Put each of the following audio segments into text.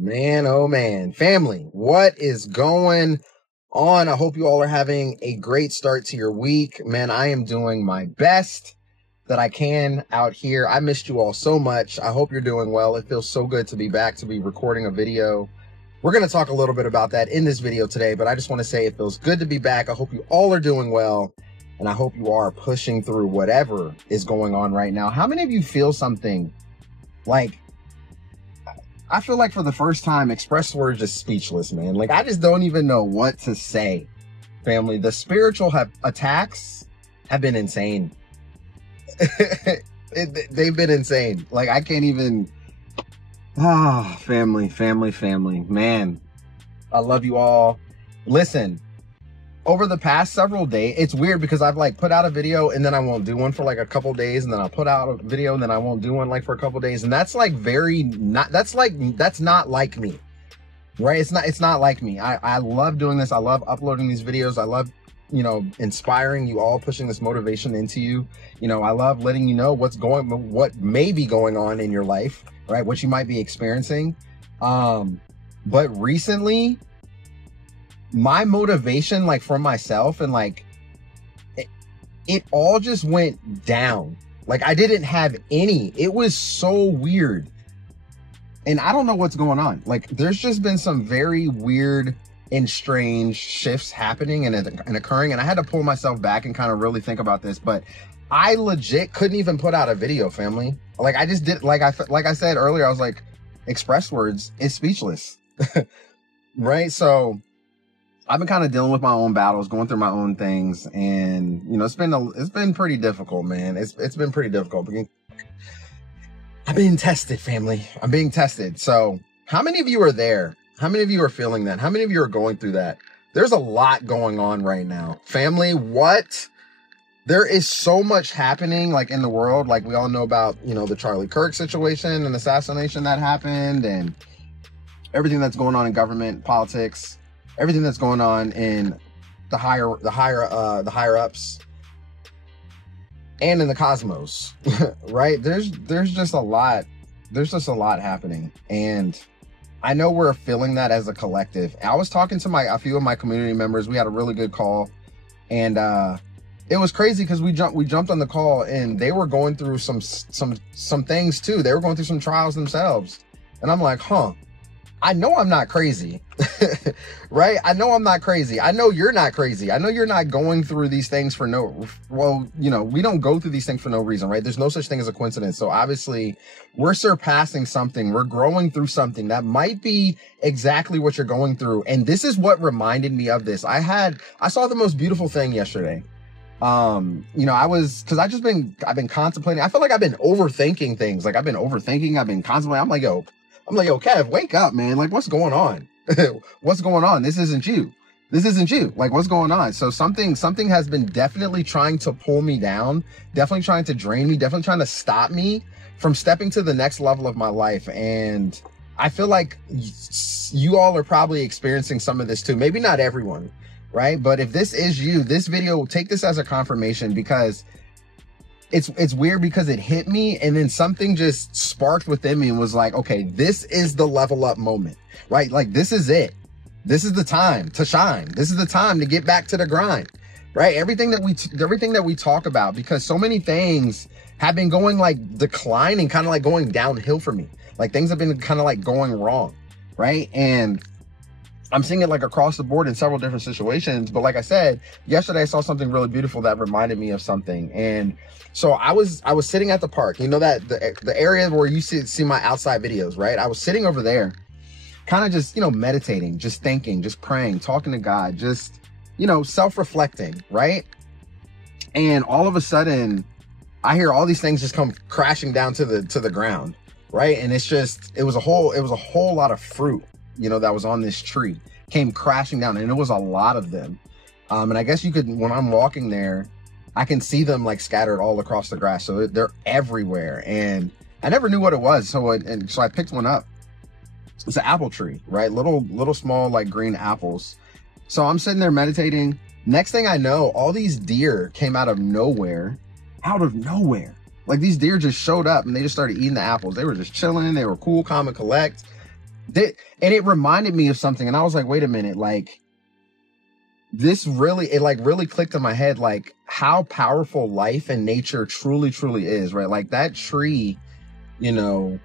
Man, oh man. Family, what is going on? I hope you all are having a great start to your week. Man, I am doing my best that I can out here. I missed you all so much. I hope you're doing well. It feels so good to be back, to be recording a video. We're going to talk a little bit about that in this video today, but I just want to say it feels good to be back. I hope you all are doing well, and I hope you are pushing through whatever is going on right now. How many of you feel something like, I feel like for the first time, Express Words is speechless, man. Like, I just don't even know what to say, family. The spiritual attacks have been insane. They've been insane. Like, I can't even... family, man. I love you all. Listen, over the past several days, it's weird because I've like put out a video and then I won't do one for like a couple days, and then I'll put out a video and then I won't do one like for a couple days. And that's like that's not like me, right? It's not like me. I love doing this. I love uploading these videos. I love, inspiring you all, pushing this motivation into you. I love letting you know what may be going on in your life, right? What you might be experiencing. But recently, my motivation, like for myself, and like it all just went down. Like, I didn't have any. It was so weird. And I don't know what's going on. Like, there's just been some very weird and strange shifts happening and occurring. And I had to pull myself back and kind of really think about this. But I legit couldn't even put out a video, family. Like, I just did, like I said earlier, I was like, Express Words is speechless. Right? So I've been kind of dealing with my own battles, going through my own things, and it's been pretty difficult, man. It's been pretty difficult. I'm being tested, family. I'm being tested. So how many of you are there? How many of you are feeling that? How many of you are going through that? There's a lot going on right now, family. There is so much happening, like, in the world. Like, we all know about the Charlie Kirk situation and assassination that happened, and everything that's going on in government, politics. Everything that's going on in the higher ups and in the cosmos, right? There's just a lot. There's just a lot happening, and I know we're feeling that as a collective. I was talking to a few of my community members. We had a really good call, and it was crazy because we jumped on the call, and they were going through some things too. They were going through some trials themselves, and I'm like, I know I'm not crazy, right? I know I'm not crazy. I know you're not crazy. I know you're not going through these things for we don't go through these things for no reason, right? There's no such thing as a coincidence. So obviously we're surpassing something. We're growing through something that might be exactly what you're going through. And this is what reminded me of this. I saw the most beautiful thing yesterday. I've been contemplating. I feel like I've been overthinking things. Like, I've been contemplating. I'm like, yo, Kev, wake up, man. Like, what's going on? What's going on? This isn't you. Like, what's going on? So something has been definitely trying to pull me down, definitely trying to drain me, definitely trying to stop me from stepping to the next level of my life. And I feel like you all are probably experiencing some of this too. Maybe not everyone, right? But if this is you, this video, take this as a confirmation, because it's weird, because it hit me, and then something just sparked within me and was like, okay, this is the level up moment, right? Like, this is it. This is the time to shine. This is the time to get back to the grind, right? Everything that we talk about, because so many things have been going like declining, kind of like going downhill for me. Like, things have been kind of like going wrong, right? And I'm seeing it like across the board in several different situations. But like I said, yesterday I saw something really beautiful that reminded me of something. And so I was sitting at the park, that the area where you see my outside videos, right? I was sitting over there, kind of just, meditating, just thinking, just praying, talking to God, just, self-reflecting, right? And all of a sudden I hear all these things just come crashing down to the ground, right? And it was a whole lot of fruit, that was on this tree, came crashing down, and it was a lot of them. And I guess when I'm walking there, I can see them like scattered all across the grass. So they're everywhere. And I never knew what it was. So I picked one up. It's an apple tree, right? Little small, like, green apples. So I'm sitting there meditating. Next thing I know, all these deer came out of nowhere. Like, these deer just showed up and they just started eating the apples. They were just chilling. They were cool, calm, and collect. And it reminded me of something. And I was like, wait a minute, like, this really, it like really clicked in my head, like how powerful life and nature truly, truly is, right? Like that tree, you know,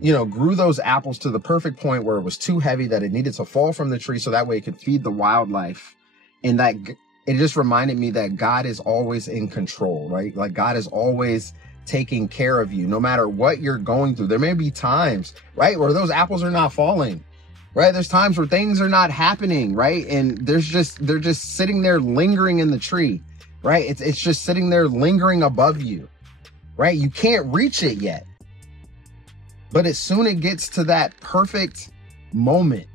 grew those apples to the perfect point where it was too heavy that it needed to fall from the tree so that way it could feed the wildlife. And that it just reminded me that God is always in control, right? Like God is always taking care of you no matter what you're going through. There may be times, right, where those apples are not falling, right? There's times where things are not happening, right? And they're just sitting there lingering in the tree, right? It's just sitting there lingering above you, right? You can't reach it yet. But as soon as it gets to that perfect moment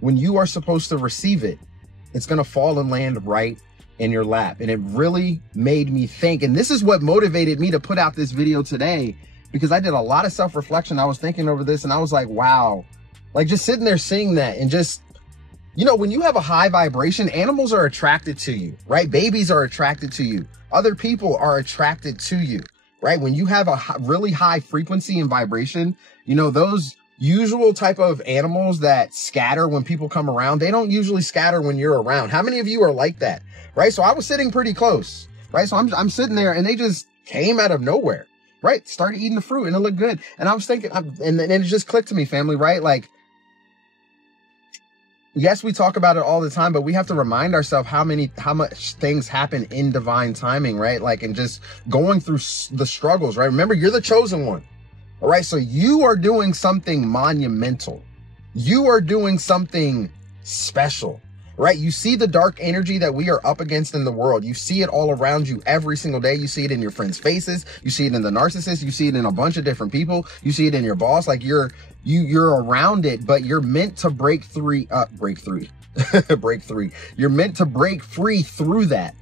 when you are supposed to receive it, it's going to fall and land right in your lap. And it really made me think. And this is what motivated me to put out this video today, because I did a lot of self-reflection. I was thinking over this and I was like, wow, like just sitting there seeing that and just, you know, when you have a high vibration, animals are attracted to you, right? Babies are attracted to you. Other people are attracted to you, right? When you have a really high frequency and vibration, you know, those usual type of animals that scatter when people come around, they don't usually scatter when you're around. How many of you are like that, right? So I was sitting pretty close, right? So I'm sitting there and they just came out of nowhere, right? Started eating the fruit and it looked good. And I was thinking, and then it just clicked to me, family, right? Like, yes, we talk about it all the time, but we have to remind ourselves how much things happen in divine timing, right? Like, and just going through the struggles, right? Remember, you're the chosen one. All right. So you are doing something monumental. You are doing something special, right? You see the dark energy that we are up against in the world. You see it all around you every single day. You see it in your friends' faces. You see it in the narcissist. You see it in a bunch of different people. You see it in your boss. Like you're around it, but you're meant to break free. You're meant to break free through that,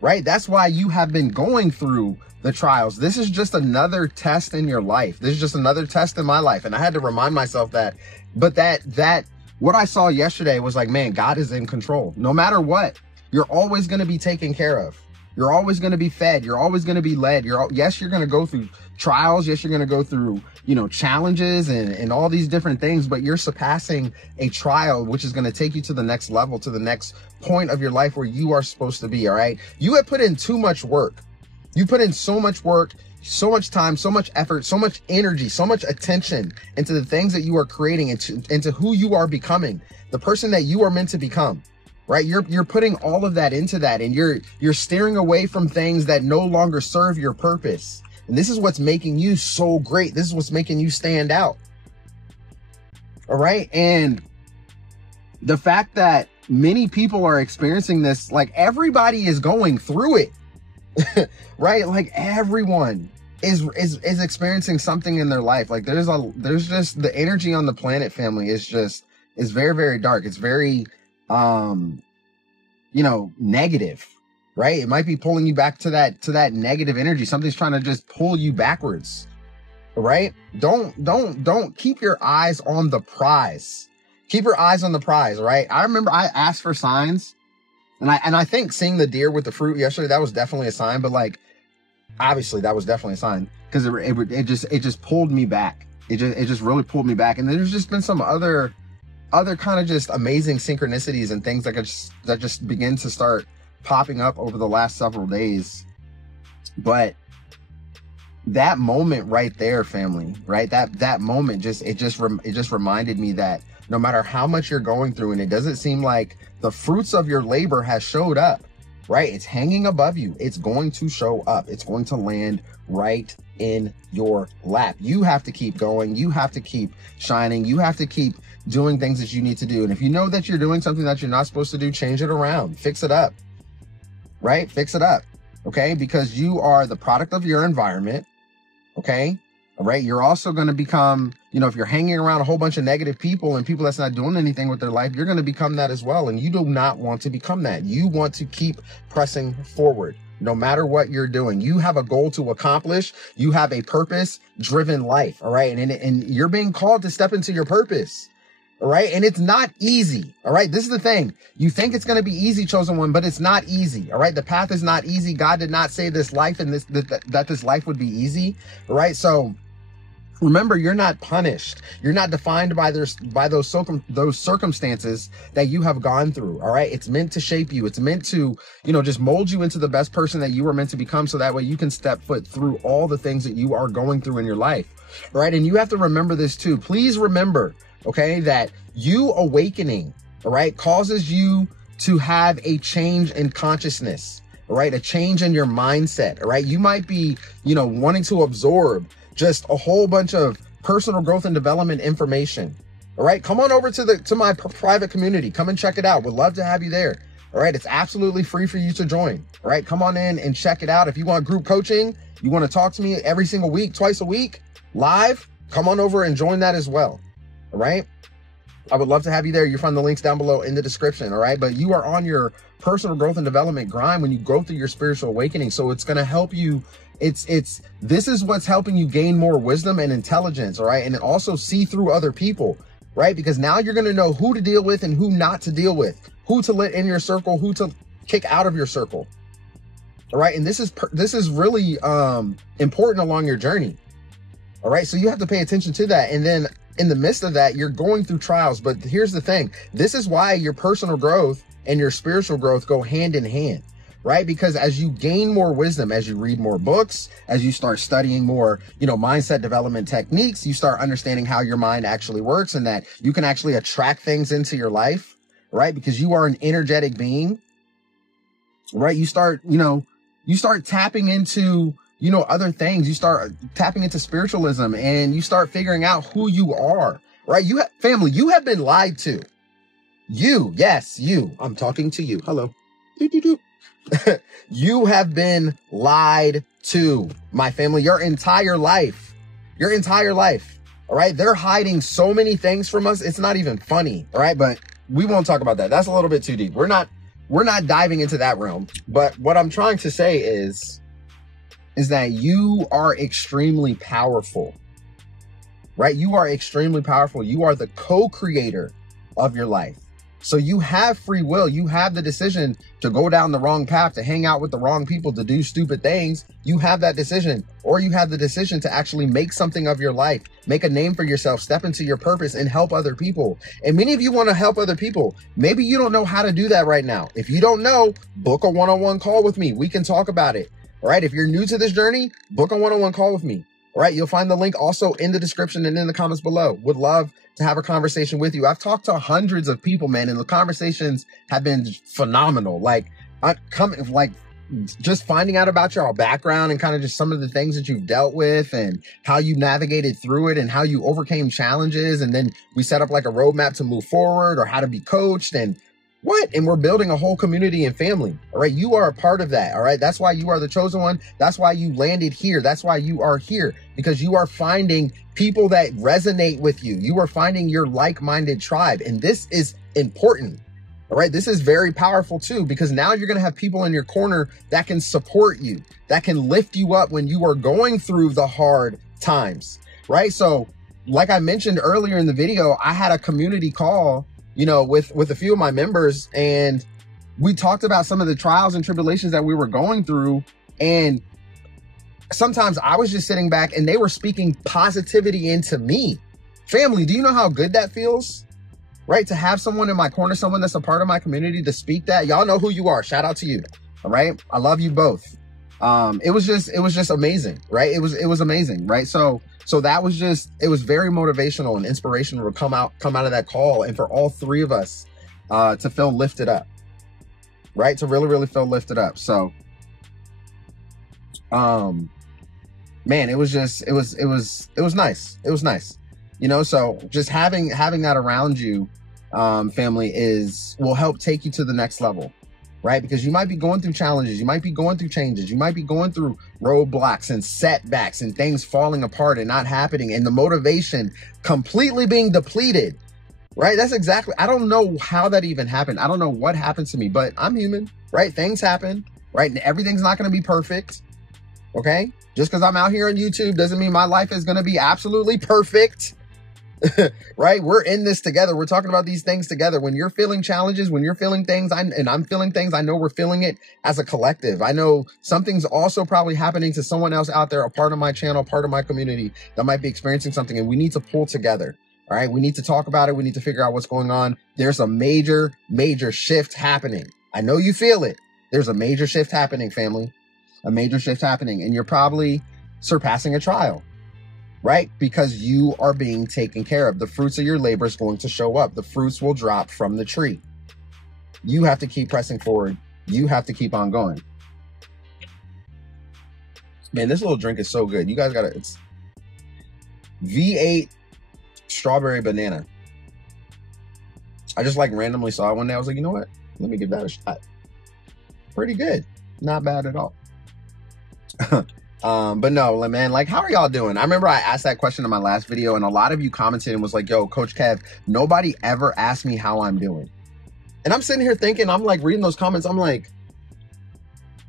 right? That's why you have been going through the trials. This is just another test in your life. This is just another test in my life. And I had to remind myself that, but that what I saw yesterday was like, man, God is in control. No matter what, you're always going to be taken care of. You're always going to be fed. You're always going to be led. Yes, you're going to go through trials. Yes, you're going to go through, you know, challenges and all these different things, but you're surpassing a trial, which is going to take you to the next level, to the next point of your life where you are supposed to be. All right. You have put in too much work. You put in so much work, so much time, so much effort, so much energy, so much attention into the things that you are creating, into who you are becoming, the person that you are meant to become, right? You're putting all of that into that, and you're steering away from things that no longer serve your purpose. And this is what's making you so great. This is what's making you stand out. All right. And the fact that many people are experiencing this, like everybody is going through it. Right? Like everyone is experiencing something in their life. Like there's just the energy on the planet, family, is very, very dark. It's very, you know, negative, right? It might be pulling you back to that negative energy. Something's trying to just pull you backwards, right? Don't keep your eyes on the prize. Keep your eyes on the prize, right? I remember I asked for signs. And I think seeing the deer with the fruit yesterday, that was definitely a sign. But like, obviously, that was definitely a sign because it just pulled me back. It just really pulled me back. And there's just been some other kind of just amazing synchronicities and things that just begin to start popping up over the last several days. But that moment right there, family, right? That moment just reminded me that no matter how much you're going through, and it doesn't seem like the fruits of your labor has showed up, right? It's hanging above you. It's going to show up. It's going to land right in your lap. You have to keep going. You have to keep shining. You have to keep doing things that you need to do. And if you know that you're doing something that you're not supposed to do, change it around, fix it up, right? Fix it up. Okay. Because you are the product of your environment. Okay. All right. You're also going to become, you know, if you're hanging around a whole bunch of negative people and people that's not doing anything with their life, you're going to become that as well. And you do not want to become that. You want to keep pressing forward no matter what you're doing. You have a goal to accomplish. You have a purpose driven life. All right. And you're being called to step into your purpose. All right. And it's not easy. All right. This is the thing. You think it's going to be easy, chosen one, but it's not easy. All right. The path is not easy. God did not say this life and that this life would be easy. All right. So Remember, you're not punished. You're not defined by those circumstances that you have gone through. All right. It's meant to shape you. It's meant to, just mold you into the best person that you were meant to become. So that way you can step foot through all the things that you are going through in your life. All right. And you have to remember this too. Please remember, okay, that you awakening, all right, causes you to have a change in consciousness, all right, a change in your mindset. All right. You might be, wanting to absorb just a whole bunch of personal growth and development information. All right. Come on over to my private community. Come and check it out. Would love to have you there. All right. It's absolutely free for you to join. All right. Come on in and check it out. If you want group coaching, you want to talk to me every single week, twice a week, live, come on over and join that as well. All right. I would love to have you there. You'll find the links down below in the description. All right. But you are on your personal growth and development grind when you go through your spiritual awakening. So it's going to help you. This is what's helping you gain more wisdom and intelligence. All right. And also see through other people, right? Because now you're going to know who to deal with and who not to deal with, who to let in your circle, who to kick out of your circle. All right. And this is really important along your journey. All right. So you have to pay attention to that. And then in the midst of that, you're going through trials. But here's the thing. This is why your personal growth and your spiritual growth go hand in hand, right? Because as you gain more wisdom, as you read more books, as you start studying more, mindset development techniques, you start understanding how your mind actually works and that you can actually attract things into your life, right? Because you are an energetic being, right? You start tapping into, other things. You start tapping into spiritualism and you start figuring out who you are, right? Family, you have been lied to. Yes, you. I'm talking to you. Hello. You have been lied to, my family, your entire life. All right. They're hiding so many things from us. It's not even funny. All right. But we won't talk about that. That's a little bit too deep. We're not diving into that realm. But what I'm trying to say is that you are extremely powerful, right? You are extremely powerful. You are the co-creator of your life. So you have free will. You have the decision to go down the wrong path, to hang out with the wrong people, to do stupid things. You have that decision, or you have the decision to actually make something of your life, make a name for yourself, step into your purpose and help other people. And many of you want to help other people. Maybe you don't know how to do that right now. If you don't know, book a one-on-one call with me. We can talk about it. All right. If you're new to this journey, book a one-on-one call with me. All right. You'll find the link also in the description and in the comments below. Would love to have a conversation with you. I've talked to hundreds of people, man, and the conversations have been phenomenal. Just finding out about your background and kind of just some of the things that you've dealt with and how you navigated through it and how you overcame challenges. And then we set up like a roadmap to move forward or how to be coached and we're building a whole community and family. All right. You are a part of that. All right. That's why you are the chosen one. That's why you landed here. That's why you are here, because you are finding people that resonate with you. You are finding your like-minded tribe. And this is important. All right. This is very powerful too, because now you're going to have people in your corner that can support you, that can lift you up when you are going through the hard times. Right. So like I mentioned earlier in the video, I had a community call, with a few of my members, and we talked about some of the trials and tribulations that we were going through. And sometimes I was just sitting back and they were speaking positivity into me. Family, do you know how good that feels? Right? To have someone in my corner, someone that's a part of my community to speak that. Y'all know who you are. Shout out to you. All right. I love you both. It was just amazing. Right. It was amazing. Right. So that was it was very motivational and inspirational to come out of that call and for all three of us to feel lifted up, right? To really, really feel lifted up. So, man, it was nice. It was nice, so just having that around you, family will help take you to the next level. Right? Because you might be going through challenges. You might be going through changes. You might be going through roadblocks and setbacks and things falling apart and not happening and the motivation completely being depleted. Right? That's exactly. I don't know how that even happened. I don't know what happened to me, but I'm human. Right? Things happen. Right? And everything's not going to be perfect. Okay? Just because I'm out here on YouTube doesn't mean my life is going to be absolutely perfect. Right? We're in this together. We're talking about these things together. When you're feeling challenges, when you're feeling things, and I'm feeling things, I know we're feeling it as a collective. I know something's also probably happening to someone else out there, a part of my channel, part of my community that might be experiencing something, and we need to pull together. All right. We need to talk about it. We need to figure out what's going on. There's a major, major shift happening. I know you feel it. There's a major shift happening, family. A major shift happening. And you're probably surpassing a trial, right? Because you are being taken care of. The fruits of your labor is going to show up. The fruits will drop from the tree. You have to keep pressing forward. You have to keep on going. Man, this little drink is so good. You guys got to, it's V8 strawberry banana. I just like randomly saw it one day. I was like, you know what? Let me give that a shot. Pretty good. Not bad at all. But no, man, like, how are y'all doing? I remember I asked that question in my last video, and a lot of you commented and was like, yo, Coach Kev, nobody ever asked me how I'm doing. And I'm sitting here thinking, I'm like reading those comments. I'm like,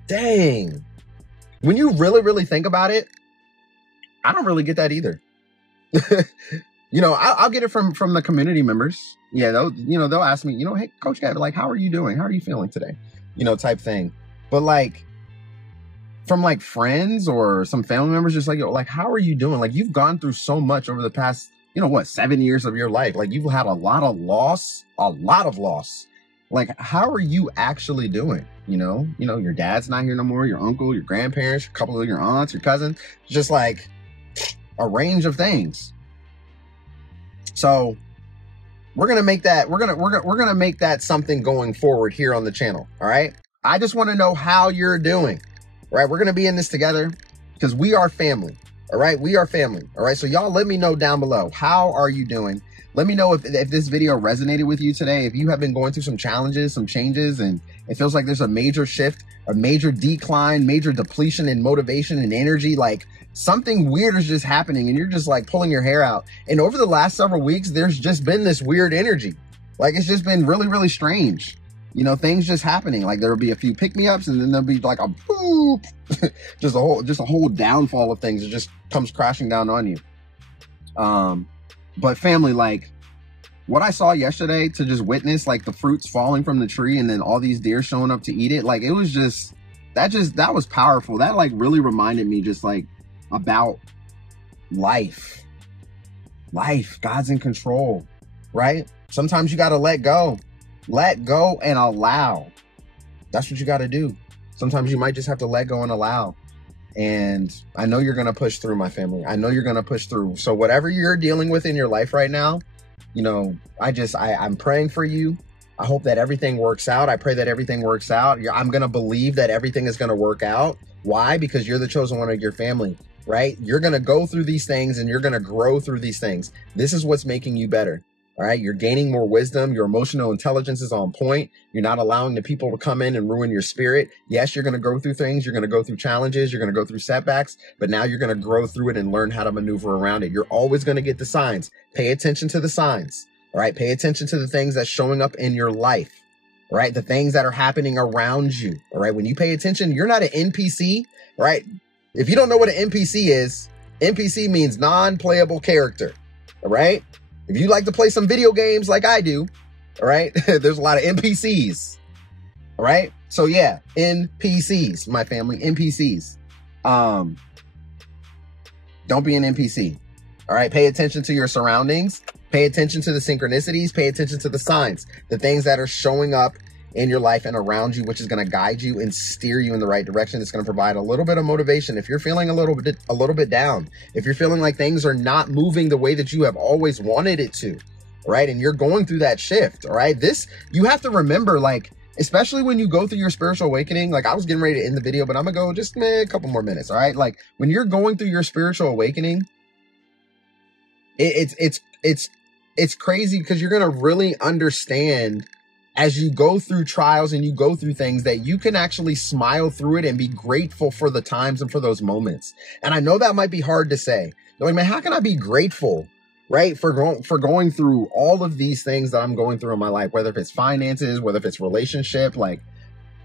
dang, when you really, really think about it, I don't really get that either. You know, I'll get it from the community members. Yeah, they'll ask me, hey, Coach Kev, like, how are you doing? How are you feeling today? Type thing. But like, from like friends or some family members, just like, yo, like, how are you doing? Like, you've gone through so much over the past, 7 years of your life. Like, you've had a lot of loss. Like, how are you actually doing? Your dad's not here no more, your uncle, your grandparents, a couple of your aunts, your cousins, just like a range of things. So we're going to make that, we're going to make that something going forward here on the channel. All right. I just want to know how you're doing. All right. We're going to be in this together because we are family. All right. We are family. All right. So y'all let me know down below. How are you doing? Let me know if this video resonated with you today. If you have been going through some challenges, some changes, and it feels like there's a major shift, a major decline, major depletion in motivation and energy, like something weird is just happening and you're just like pulling your hair out. And over the last several weeks, there's just been this weird energy. Like, it's just been really, really strange. Things just happening. Like, there'll be a few pick-me-ups and then there'll be like a boop, just a whole downfall of things. It just comes crashing down on you. But family, like, what I saw yesterday, to just witness like the fruits falling from the tree and then all these deer showing up to eat it, like, it was just that was powerful. That like really reminded me just like about life. God's in control, right? Sometimes you got to let go and allow. That's what you got to do. Sometimes you might just have to let go and allow. And I know you're going to push through, my family. I know you're going to push through. So whatever you're dealing with in your life right now, I'm praying for you. I hope that everything works out. I pray that everything works out. I'm going to believe that everything is going to work out. Why? Because you're the chosen one of your family, right? You're going to go through these things and you're going to grow through these things. This is what's making you better. All right. You're gaining more wisdom. Your emotional intelligence is on point. You're not allowing the people to come in and ruin your spirit. Yes, you're going to go through things. You're going to go through challenges. You're going to go through setbacks, but now you're going to grow through it and learn how to maneuver around it. You're always going to get the signs. Pay attention to the signs. All right. Pay attention to the things that's showing up in your life. All right. The things that are happening around you. All right. When you pay attention, you're not an NPC. All right. If you don't know what an NPC is, NPC means non-playable character. All right. If you like to play some video games like I do, all right, there's a lot of NPCs, all right? So yeah, NPCs, my family, NPCs. Don't be an NPC, all right? Pay attention to your surroundings. Pay attention to the synchronicities. Pay attention to the signs, the things that are showing up in your life and around you, which is going to guide you and steer you in the right direction. It's going to provide a little bit of motivation. If you're feeling a little bit down, if you're feeling like things are not moving the way that you have always wanted it to, right? And you're going through that shift, all right? You have to remember, like, especially when you go through your spiritual awakening, like I was getting ready to end the video, but I'm going to go just a couple more minutes, all right? Like, when you're going through your spiritual awakening, it's crazy because you're going to really understand as you go through trials and you go through things that you can actually smile through it and be grateful for the times and for those moments. And I know that might be hard to say. You're like, man, how can I be grateful, right? For going through all of these things that I'm going through in my life, whether if it's finances, whether if it's relationship. Like,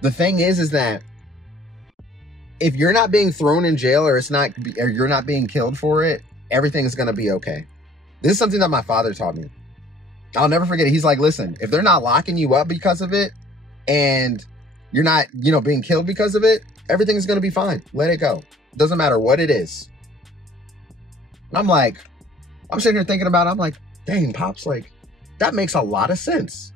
the thing is that if you're not being thrown in jail or you're not being killed for it, everything's going to be okay. This is something that my father taught me. I'll never forget it. He's like, listen, if they're not locking you up because of it and you're not, being killed because of it, everything's going to be fine. Let it go. Doesn't matter what it is. And I'm sitting here thinking about it. I'm like, dang, Pops, like, that makes a lot of sense.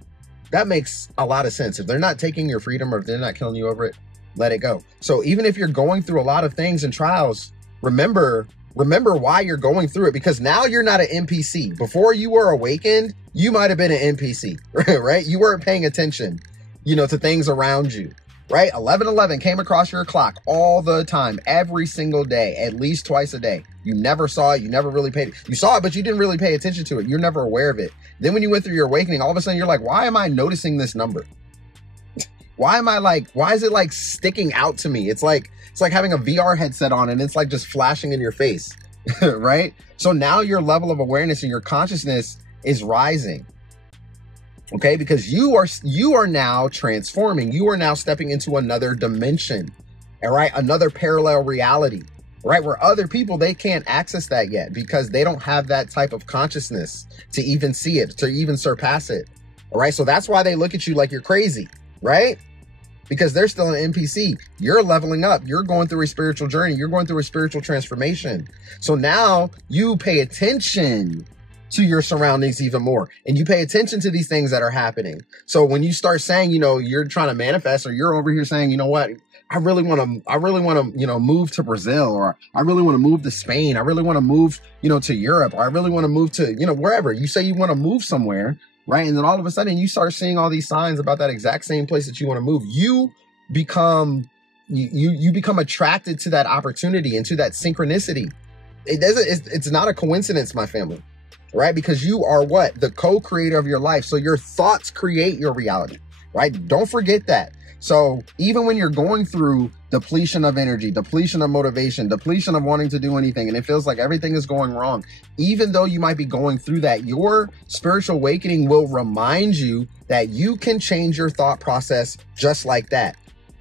That makes a lot of sense. If they're not taking your freedom or if they're not killing you over it, let it go. So even if you're going through a lot of things and trials, remember why you're going through it, because now you're not an NPC. Before you were awakened, you might have been an NPC, right? You weren't paying attention, to things around you, right? 1111 came across your clock all the time, every single day, at least twice a day. You never saw it. You never really you saw it, but you didn't really pay attention to it. You're never aware of it. Then when you went through your awakening, all of a sudden you're like, why am I noticing this number? Why is it like sticking out to me? It's like having a VR headset on and it's like just flashing in your face, right? So now your level of awareness and your consciousness is rising. Okay, because you are now transforming. You are now stepping into another dimension, all right? Another parallel reality, right? Where other people, they can't access that yet because they don't have that type of consciousness to even see it, to even surpass it, all right? So that's why they look at you like you're crazy, right? Because they're still an NPC. You're leveling up. You're going through a spiritual journey. You're going through a spiritual transformation. So now you pay attention to your surroundings even more. And you pay attention to these things that are happening. So when you start saying, you're trying to manifest, or you're over here saying, you know what, I really want to, move to Brazil, or I really want to move to Spain. I really want to move, to Europe, or I really want to move to, wherever you say you want to move somewhere. Right. And then all of a sudden you start seeing all these signs about that exact same place that you want to move. You become attracted to that opportunity and to that synchronicity. It's not a coincidence, my family, right? Because you are the co-creator of your life. So your thoughts create your reality, right? Don't forget that. So even when you're going through depletion of energy, depletion of motivation, depletion of wanting to do anything, and it feels like everything is going wrong, even though you might be going through that, your spiritual awakening will remind you that you can change your thought process just like that.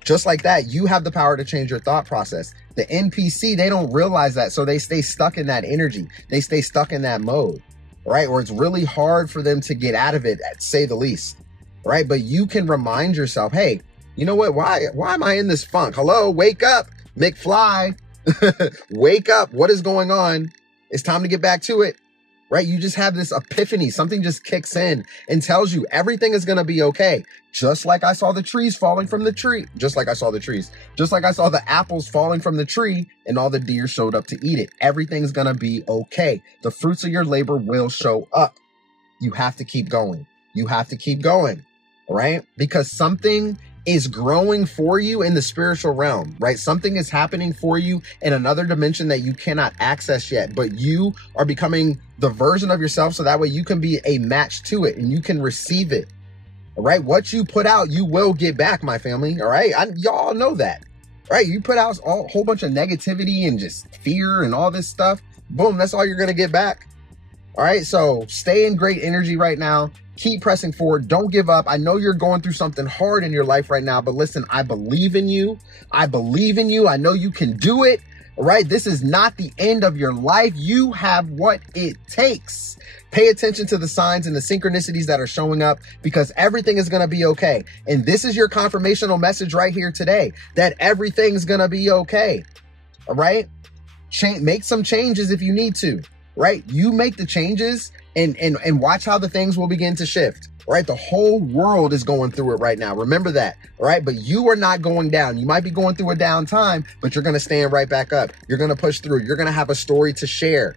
Just like that, you have the power to change your thought process. The NPC, they don't realize that, so they stay stuck in that energy. They stay stuck in that mode, right? Or it's really hard for them to get out of it, to say the least, right? But you can remind yourself, hey, you know what? Why am I in this funk? Hello, wake up, McFly. Wake up. What is going on? It's time to get back to it, right? You just have this epiphany. Something just kicks in and tells you everything is going to be okay. Just like I saw the trees falling from the tree. Just like I saw the apples falling from the tree and all the deer showed up to eat it. Everything's going to be okay. The fruits of your labor will show up. You have to keep going. You have to keep going, right? Because something is growing for you in the spiritual realm, right? Something is happening for you in another dimension that you cannot access yet, but you are becoming the version of yourself so that way you can be a match to it and you can receive it, all right? What you put out, you will get back, my family, all right? Y'all know that, right? You put out a whole bunch of negativity and just fear and all this stuff, boom, that's all you're going to get back, all right? So stay in great energy right now. Keep pressing forward. Don't give up. I know you're going through something hard in your life right now, but listen, I believe in you. I believe in you. I know you can do it. All right. This is not the end of your life. You have what it takes. Pay attention to the signs and the synchronicities that are showing up because everything is going to be okay. And this is your confirmational message right here today that everything's going to be okay. All right. Make some changes if you need to, right? You make the changes and watch how the things will begin to shift, right? The whole world is going through it right now. Remember that, all right? But you are not going down. You might be going through a down time, but you're going to stand right back up. You're going to push through. You're going to have a story to share.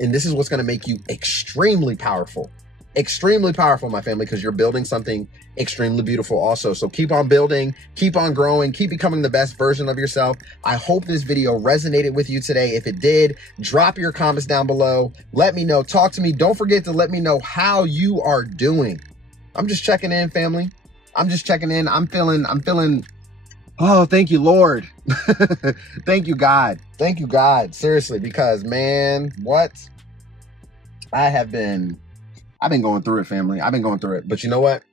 And this is what's going to make you extremely powerful, my family, because you're building something extremely beautiful also. So keep on building, keep on growing, keep becoming the best version of yourself. I hope this video resonated with you today. If it did, drop your comments down below. Let me know, talk to me. Don't forget to let me know how you are doing. I'm just checking in, family. I'm just checking in. I'm feeling, oh, thank you, Lord. Thank you, God. Thank you, God. Seriously, because man, I've been going through it, family. I've been going through it. But you know what?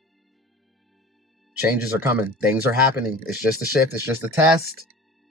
Changes are coming. Things are happening. It's just a shift. It's just a test.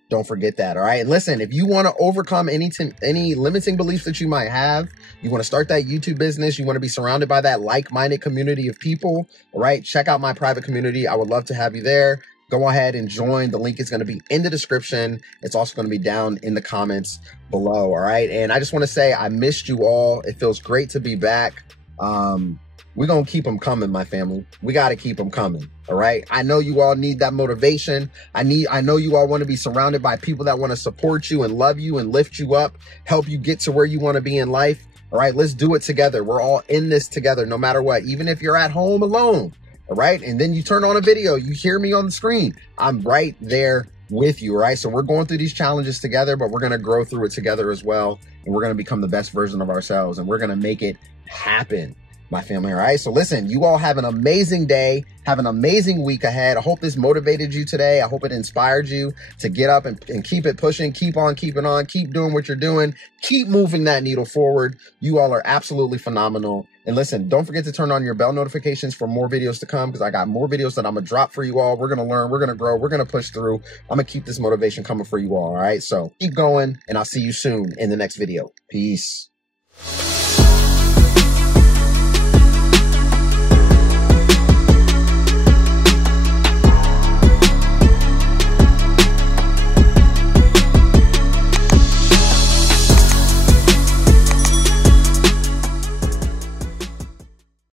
Don't forget that. All right. And listen, if you want to overcome any limiting beliefs that you might have, you want to start that YouTube business, you want to be surrounded by that like-minded community of people. All right. Check out my private community. I would love to have you there. Go ahead and join. The link is going to be in the description. It's also going to be down in the comments below. All right. And I just want to say I missed you all. It feels great to be back. We're going to keep them coming, my family. We got to keep them coming. All right. I know you all need that motivation. I know you all want to be surrounded by people that want to support you and love you and lift you up, help you get to where you want to be in life. All right. Let's do it together. We're all in this together, no matter what, even if you're at home alone. All right. And then you turn on a video, you hear me on the screen. I'm right there with you. All right. So we're going through these challenges together, but we're going to grow through it together as well. And we're going to become the best version of ourselves, and we're going to make it happen, my family. All right. So listen, you all have an amazing day. Have an amazing week ahead. I hope this motivated you today. I hope it inspired you to get up and keep it pushing, keep on keeping on, keep doing what you're doing, keep moving that needle forward. You all are absolutely phenomenal. And listen, don't forget to turn on your bell notifications for more videos to come, because I got more videos that I'm going to drop for you all. We're going to learn, we're going to grow, we're going to push through. I'm going to keep this motivation coming for you all. All right. So keep going, and I'll see you soon in the next video. Peace.